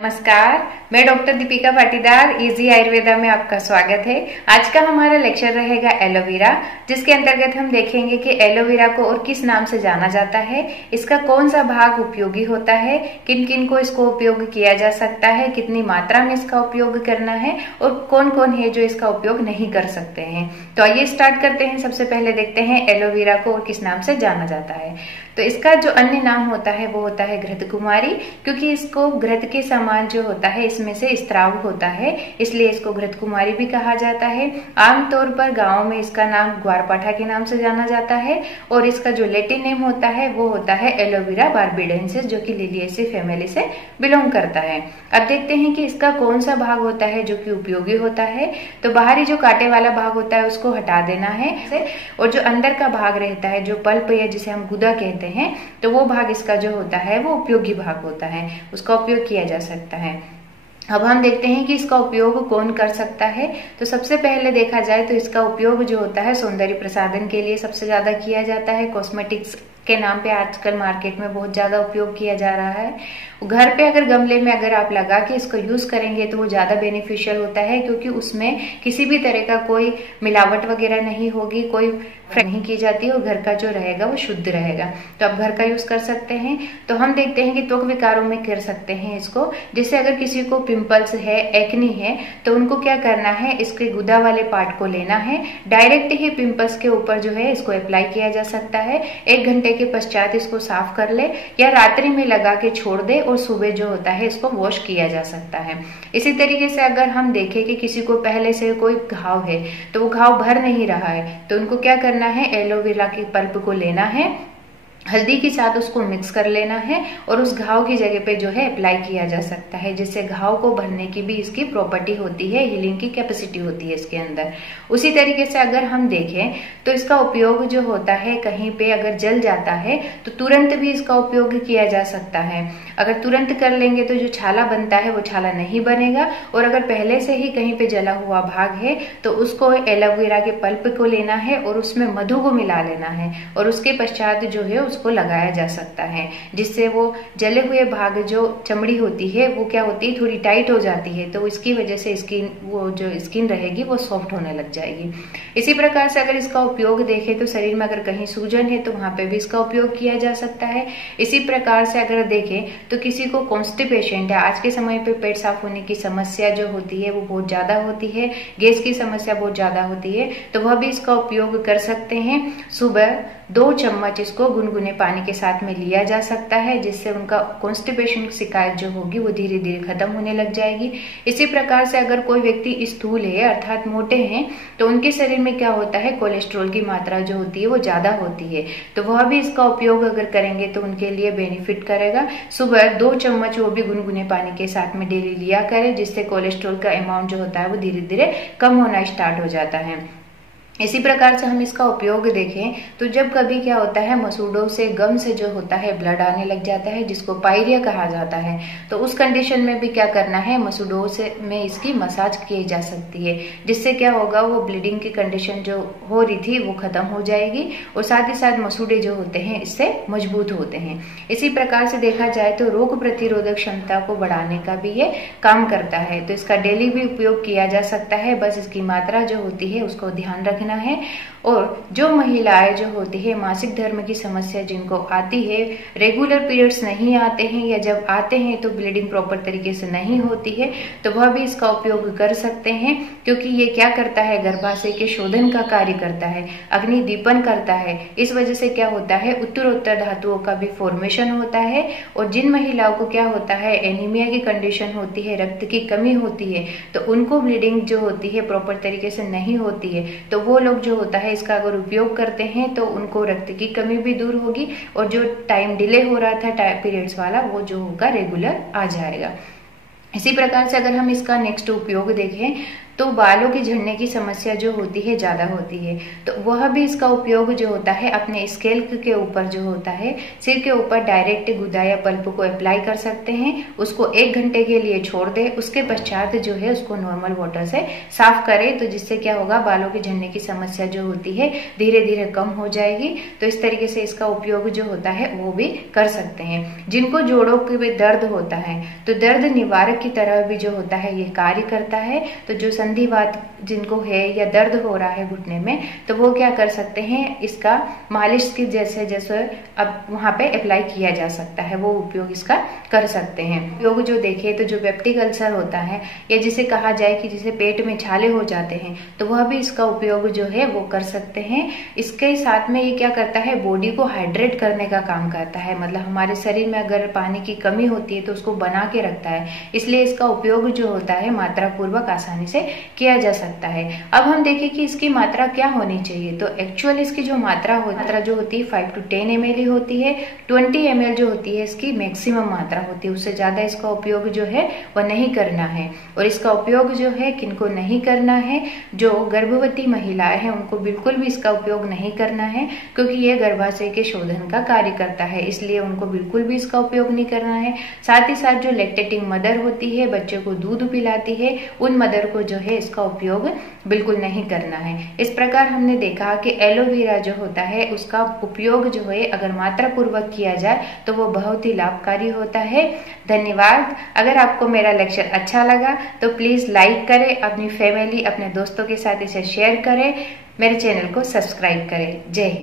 नमस्कार, मैं doctor Deepika Patidar easy Ayurveda में आपका स्वागत है। आज का हमारा लेक्चर रहेगा एलोवेरा, जिसके अंतर्गत हम देखेंगे कि एलोवेरा को और किस नाम से जाना जाता है, इसका कौन सा भाग उपयोगी होता है, किन किन को इसको उपयोग किया जा सकता है, कितनी मात्रा में इसका उपयोग करना है और कौन कौन है जो इसका उपयोग नहीं कर सकते हैं। तो आइए स्टार्ट करते हैं। सबसे पहले देखते हैं एलोवेरा को और किस नाम से जाना जाता है। तो इसका जो अन्य नाम होता है वो होता है घृत कुमारी, क्योंकि इसको घृत के समान जो होता है इसमें से स्त्राव होता है, इसलिए इसको घृत कुमारी भी कहा जाता है। आमतौर पर गाँव में इसका नाम ग्वारपाठा के नाम से जाना जाता है और इसका जो लैटिन नेम होता है वो होता है एलोवेरा बार्बाडेंसिस, जो कि लिलिएसी फैमिली से बिलोंग करता है। अब देखते हैं कि इसका कौन सा भाग होता है जो कि उपयोगी होता है। तो बाहरी जो कांटे वाला भाग होता है उसको हटा देना है और जो अंदर का भाग रहता है, जो पल्प या जिसे हम गुदा कहते हैं, तो वो भाग इसका जो होता है वो उपयोगी भाग होता है, उसका उपयोग किया जा सकता है। अब हम देखते हैं कि इसका उपयोग कौन कर सकता है। तो सबसे पहले देखा जाए तो इसका उपयोग जो होता है सौंदर्य प्रसाधन के लिए सबसे ज्यादा किया जाता है। कॉस्मेटिक्स के नाम पे आजकल मार्केट में बहुत ज्यादा उपयोग किया जा रहा है। घर पे अगर गमले में अगर आप लगा के इसको यूज करेंगे तो वो ज्यादा बेनिफिशियल होता है, क्योंकि उसमें किसी भी तरह का कोई मिलावट वगैरह नहीं होगी, कोई नहीं की जाती और घर का जो रहेगा वो शुद्ध रहेगा। तो आप घर का यूज कर सकते हैं। तो हम देखते हैं कि त्वक विकारों में कर सकते हैं इसको। जैसे अगर किसी को पिंपल्स है, एक्नी है, तो उनको क्या करना है, इसके गुदा वाले पार्ट को लेना है, डायरेक्ट ही पिंपल्स के ऊपर जो है इसको अप्लाई किया जा सकता है। 1 घंटे के पश्चात इसको साफ कर ले या रात्रि में लगा के छोड़ दे और सुबह जो होता है इसको वॉश किया जा सकता है। इसी तरीके से अगर हम देखें कि किसी को पहले से कोई घाव है तो वो घाव भर नहीं रहा है, तो उनको क्या करना है, एलोवेरा के पल्प को लेना है, हल्दी के साथ उसको मिक्स कर लेना है और उस घाव की जगह पे जो है अप्लाई किया जा सकता है, जिससे घाव को भरने की भी इसकी प्रॉपर्टी होती है, हीलिंग की कैपेसिटी होती है इसके अंदर। उसी तरीके से अगर हम देखें तो इसका उपयोग जो होता है, कहीं पे अगर जल जाता है तो तुरंत भी इसका उपयोग किया जा सकता है। अगर तुरंत कर लेंगे तो जो छाला बनता है वो छाला नहीं बनेगा, और अगर पहले से ही कहीं पे जला हुआ भाग है तो उसको एलोवेरा के पल्प को लेना है और उसमें मधु को मिला लेना है और उसके पश्चात जो है उसको लगाया जा सकता है, जिससे वो जले हुए भाग जो चमड़ी होती है वो क्या होती है, थोड़ी टाइट हो जाती है, तो इसकी वजह से स्किन, वो जो स्किन रहेगी वो सॉफ्ट होने लग जाएगी। इसी प्रकार से अगर इसका उपयोग देखें तो शरीर में अगर कहीं सूजन है तो वहां पे भी इसका उपयोग किया जा सकता है। इसी प्रकार से अगर देखें तो किसी को कॉन्स्टिपेशन है, आज के समय पे पेट साफ होने की समस्या जो होती है वो बहुत ज्यादा होती है, गैस की समस्या बहुत ज्यादा होती है, तो वह भी इसका उपयोग कर सकते हैं। सुबह 2 चम्मच इसको गुनगुने पानी के साथ में लिया जा सकता है, जिससे उनका कॉन्स्टिपेशन की शिकायत जो होगी वो धीरे धीरे खत्म होने लग जाएगी। इसी प्रकार से अगर कोई व्यक्ति स्थूल है अर्थात मोटे हैं तो उनके शरीर में क्या होता है, कोलेस्ट्रॉल की मात्रा जो होती है वो ज्यादा होती है, तो वह भी इसका उपयोग अगर करेंगे तो उनके लिए बेनिफिट करेगा। सुबह 2 चम्मच वो भी गुनगुने पानी के साथ में डेली लिया करें, जिससे कोलेस्ट्रॉल का अमाउंट जो होता है वो धीरे धीरे कम होना स्टार्ट हो जाता है। इसी प्रकार से हम इसका उपयोग देखें तो जब कभी क्या होता है, मसूड़ों से गम से जो होता है ब्लड आने लग जाता है, जिसको पायरिया कहा जाता है, तो उस कंडीशन में भी क्या करना है, मसूड़ों से में इसकी मसाज की जा सकती है, जिससे क्या होगा, वो ब्लीडिंग की कंडीशन जो हो रही थी वो खत्म हो जाएगी और साथ ही साथ मसूड़े जो होते हैं इससे मजबूत होते हैं। इसी प्रकार से देखा जाए तो रोग प्रतिरोधक क्षमता को बढ़ाने का भी ये काम करता है, तो इसका डेली भी उपयोग किया जा सकता है। बस इसकी मात्रा जो होती है उसको ध्यान रखना है। और जो महिलाएं जो होती है मासिक धर्म की समस्या जिनको आती है, रेगुलर पीरियड्स नहीं आते हैं या जब आते हैं तो ब्लीडिंग प्रॉपर तरीके से नहीं होती है, तो वह भी इसका उपयोग कर सकते हैं, क्योंकि ये क्या करता है, गर्भाशय के शोधन का कार्य करता है, अग्नि दीपन करता है। इस वजह से क्या होता है, उत्तरोत्तर धातुओं का भी फॉर्मेशन होता है। और जिन महिलाओं को क्या होता है, एनीमिया की कंडीशन होती है, रक्त की कमी होती है, तो उनको ब्लीडिंग जो होती है प्रॉपर तरीके से नहीं होती है, तो वो लोग जो होता है इसका अगर उपयोग करते हैं तो उनको रक्त की कमी भी दूर होगी और जो टाइम डिले हो रहा था पीरियड्स वाला वो जो होगा रेगुलर आ जाएगा। इसी प्रकार से अगर हम इसका नेक्स्ट उपयोग देखें तो बालों की झड़ने की समस्या जो होती है ज्यादा होती है। तो वह भी इसका उपयोग जो होता है अपने स्कैल्प के ऊपर जो होता है सिर के ऊपर डायरेक्ट गुदा या पल्प को अप्लाई कर सकते हैं। उसको 1 घंटे के लिए छोड़ दे, उसके पश्चात जो है उसको नॉर्मल वाटर से साफ करें। तो जिससे क्या होगा, बालों की झड़ने की समस्या जो होती है धीरे धीरे कम हो जाएगी। तो इस तरीके से इसका उपयोग जो होता है वो भी कर सकते हैं। जिनको जोड़ों के दर्द होता है तो दर्द निवारक की तरह भी जो होता है ये कार्य करता है। तो जो संधिवात जिनको है या दर्द हो रहा है घुटने में, तो वो क्या कर सकते हैं, इसका मालिश की जैसे जैसे अब वहां पे अप्लाई किया जा सकता है, वो उपयोग इसका कर सकते हैं। उपयोग जो देखे तो जो पेप्टिक अल्सर होता है या जिसे कहा जाए कि जिसे पेट में छाले हो जाते हैं, तो वह भी इसका उपयोग जो है वो कर सकते हैं। इसके साथ में ये क्या करता है, बॉडी को हाइड्रेट करने का काम करता है। मतलब हमारे शरीर में अगर पानी की कमी होती है तो उसको बना के रखता है, इसलिए इसका उपयोग जो होता है मात्रा पूर्वक आसानी से किया जा सकता है। अब हम देखें कि इसकी मात्रा क्या होनी चाहिए। तो एक्चुअल इसकी जो मात्रा जो होती है 5 to 10 ml होती है। 20 ml जो होती है इसकी मैक्सिमम मात्रा होती है, उससे ज्यादा इसका उपयोग जो है वह नहीं करना है। और इसका उपयोग जो है किनको नहीं करना है, जो गर्भवती महिलाएं हैं उनको बिल्कुल भी इसका उपयोग नहीं करना है, क्योंकि यह गर्भाशय के शोधन का कार्य करता है, इसलिए उनको बिल्कुल भी इसका उपयोग नहीं करना है। साथ ही साथ जो लैक्टेटिंग मदर होती है, बच्चे को दूध पिलाती है, उन मदर को जो है इसका उपयोग बिल्कुल नहीं करना है। इस प्रकार हमने देखा कि एलोवेरा जो होता है उसका उपयोग जो है अगर मात्रा पूर्वक किया जाए तो वो बहुत ही लाभकारी होता है। धन्यवाद। अगर आपको मेरा लेक्चर अच्छा लगा तो प्लीज लाइक करें, अपनी फैमिली अपने दोस्तों के साथ इसे शेयर करें, मेरे चैनल को सब्सक्राइब करें। जय हिंद।